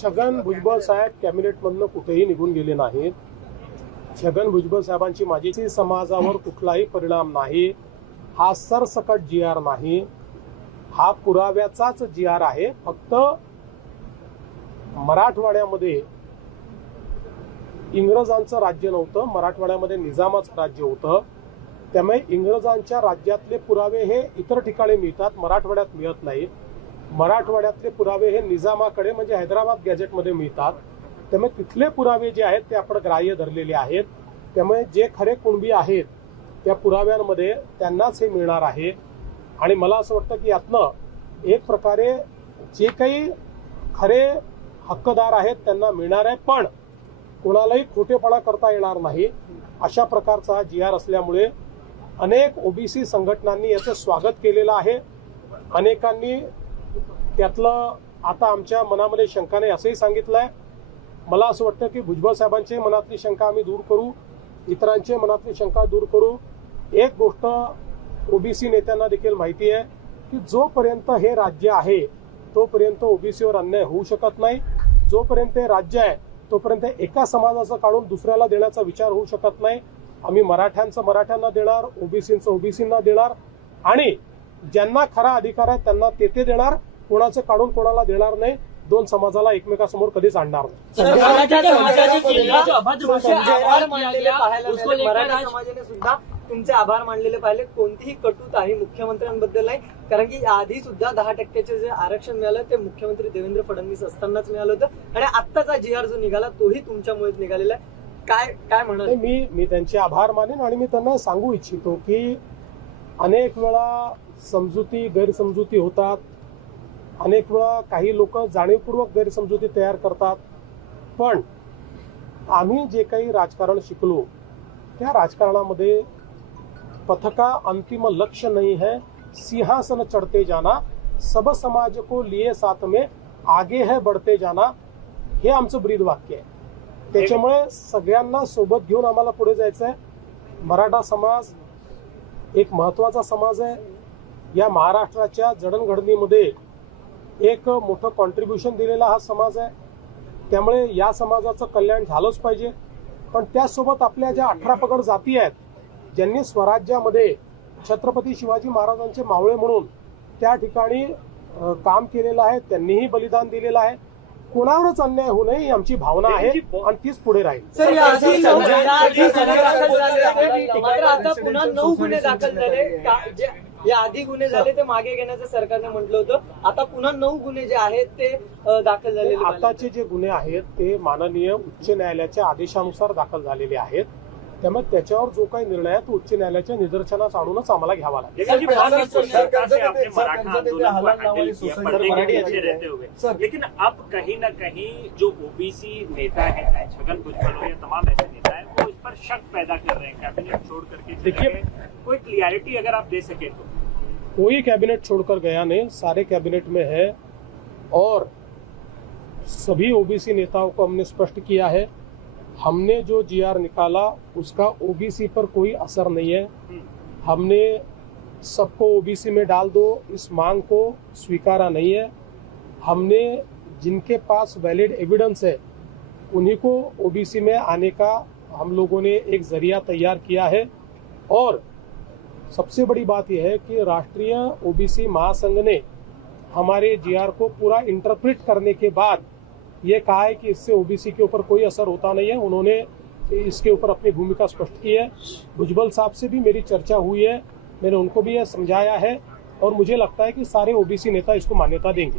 छगन भुजबळ साहेब कॅबिनेटमधनं कुठेही निघून गेले नाहीत छगन भुजबळ साहेबांची माझी समाजावर कुठलाही परिणाम नाही हा सरसकट जी आर नाही हा पुराव्याचाच जी आर आहे फक्त मराठवाड्यामध्ये इंग्रजांचं राज्य नव्हतं मराठवाड्यामध्ये निजामाचं राज्य होतं त्यामुळे इंग्रजांच्या राज्यातले पुरावे हे इतर ठिकाणी मिळतात मराठवाड्यात मिळत नाहीत मराठवाड्यातले पुरावे हे निजामाकडे म्हणजे हैदराबाद गॅजेटमध्ये मिळतात त्यामुळे तिथले पुरावे जे आहेत ते आपण ग्राह्य धरलेले आहेत त्यामुळे जे खरे कुणबी आहेत त्या पुराव्यांमध्ये त्यांनाच हे मिळणार आहे आणि मला असं वाटतं की यातनं एक प्रकारे जे काही खरे हक्कदार आहेत त्यांना मिळणार आहे पण कोणालाही खोटेपणा करता येणार नाही अशा प्रकारचा जी आर असल्यामुळे अनेक ओबीसी संघटनांनी याचं स्वागत केलेलं आहे अनेकांनी त्यातलं आता आमच्या मनामध्ये शंका नाही असंही सांगितलंय मला असं वाटतं की भुजबळ साहेबांचे मनातली शंका आम्ही दूर करू इतरांचे मनातली शंका दूर करू एक गोष्ट ओबीसी नेत्यांना देखील माहिती आहे की जोपर्यंत हे राज्य आहे तोपर्यंत ओबीसीवर अन्याय होऊ शकत नाही जोपर्यंत हे राज्य आहे तोपर्यंत एका समाजाचं काढून दुसऱ्याला देण्याचा विचार होऊ शकत नाही आम्ही मराठ्यांचं मराठ्यांना देणार ओबीसींचं ओबीसींना देणार आणि ज्यांना खरा अधिकार आहे त्यांना तेथे देणार कोणाचं काढून कोणाला देणार नाही दोन समाजाला एकमेकासमोर कधीच आणणार नाही तुमचे आभार मानलेले पाहिले कोणतीही कटुता आहे मुख्यमंत्र्यांबद्दल नाही कारण की आधी सुद्धा दहा टक्क्याचे जे आरक्षण मिळालं ते मुख्यमंत्री देवेंद्र फडणवीस असतानाच मिळालं होतं आणि आत्ताचा जी आर जो निघाला तोही तुमच्यामुळेच निघालेला आहे काय काय म्हणत मी मी त्यांचे आभार मानेन आणि मी त्यांना सांगू इच्छितो की अनेक वेळा समजुती गैरसमजुती होतात अनेक वेळा काही लोक जाणीवपूर्वक गैरसमजुती तयार करतात पण आम्ही जे काही राजकारण शिकलो त्या राजकारणामध्ये पथका अंतिम लक्ष्य नाही है सिंहासन चढ़ते जाना सब समाज को लिए साथ में आगे है बढ़ते जाना हे आमचं ब्रीद वाक्य आहे त्याच्यामुळे सगळ्यांना सोबत घेऊन आम्हाला पुढे जायचं आहे मराठा समाज एक महत्वाचा समाज आहे या महाराष्ट्राच्या जडणघडणीमध्ये एक मोठं कॉन्ट्रीब्युशन दिलेला हा समाज आहे त्यामुळे या समाजाचं कल्याण झालंच पाहिजे पण त्यासोबत आपल्या ज्या अठरा पगड जाती आहेत ज्यांनी स्वराज्यामध्ये छत्रपती शिवाजी महाराजांचे मावळे म्हणून त्या ठिकाणी काम केलेलं आहे त्यांनीही बलिदान दिलेलं आहे कोणावरच अन्याय होऊ नये ही आमची भावना आहे आणि तीच पुढे राहील सर आता पुन्हा नऊ गुन्हे दाखल झाले आधी गुन्हे झाले ते मागे घेण्याचं सरकारने म्हटलं होतं आता पुन्हा नऊ गुन्हे जे आहेत ते दाखल झालेले आताचे जे गुन्हे आहेत ते माननीय उच्च न्यायालयाच्या आदेशानुसार दाखल झालेले आहेत त्यामुळे जो काही निर्णय आहे तो उच्च न्यायालयाच्या निदर्शनास आणूनच आम्हाला घ्यावा लागेल लेकिन अब कहीं ना कहीं जो ओबीसी नेता है छगन भुजबल या तमाम ऐसे नेता है वो इस पर शक पैदा कर रहे हैं कैबिनेट छोड़ करके देखिए कोई क्लियरिटी अगर आप दे सके तो कोई कैबिनेट छोड़कर गया नहीं सारे कैबिनेट में है और सभी ओबीसी नेताओं को हमने स्पष्ट किया है हमने जो जीआर निकाला उसका ओबीसी पर कोई असर नहीं है हमने सबको ओबीसी में डाल दो इस मांग को स्वीकारा नहीं है हमने जिनके पास वैलिड एविडेंस है उन्हीं को ओबीसी में आने का हम लोगों ने एक जरिया तैयार किया है और सबसे बड़ी बात यह है कि राष्ट्रीय ओबीसी महासंघ ने हमारे जीआर को पूरा इंटरप्रिट करने के बाद ये कहा है कि इससे ओबीसी के ऊपर कोई असर होता नहीं है उन्होंने इसके ऊपर अपनी भूमिका स्पष्ट की है भुजबल साहब से भी मेरी चर्चा हुई है मैंने उनको भी यह समझाया है और मुझे लगता है कि सारे ओबीसी नेता इसको मान्यता देंगे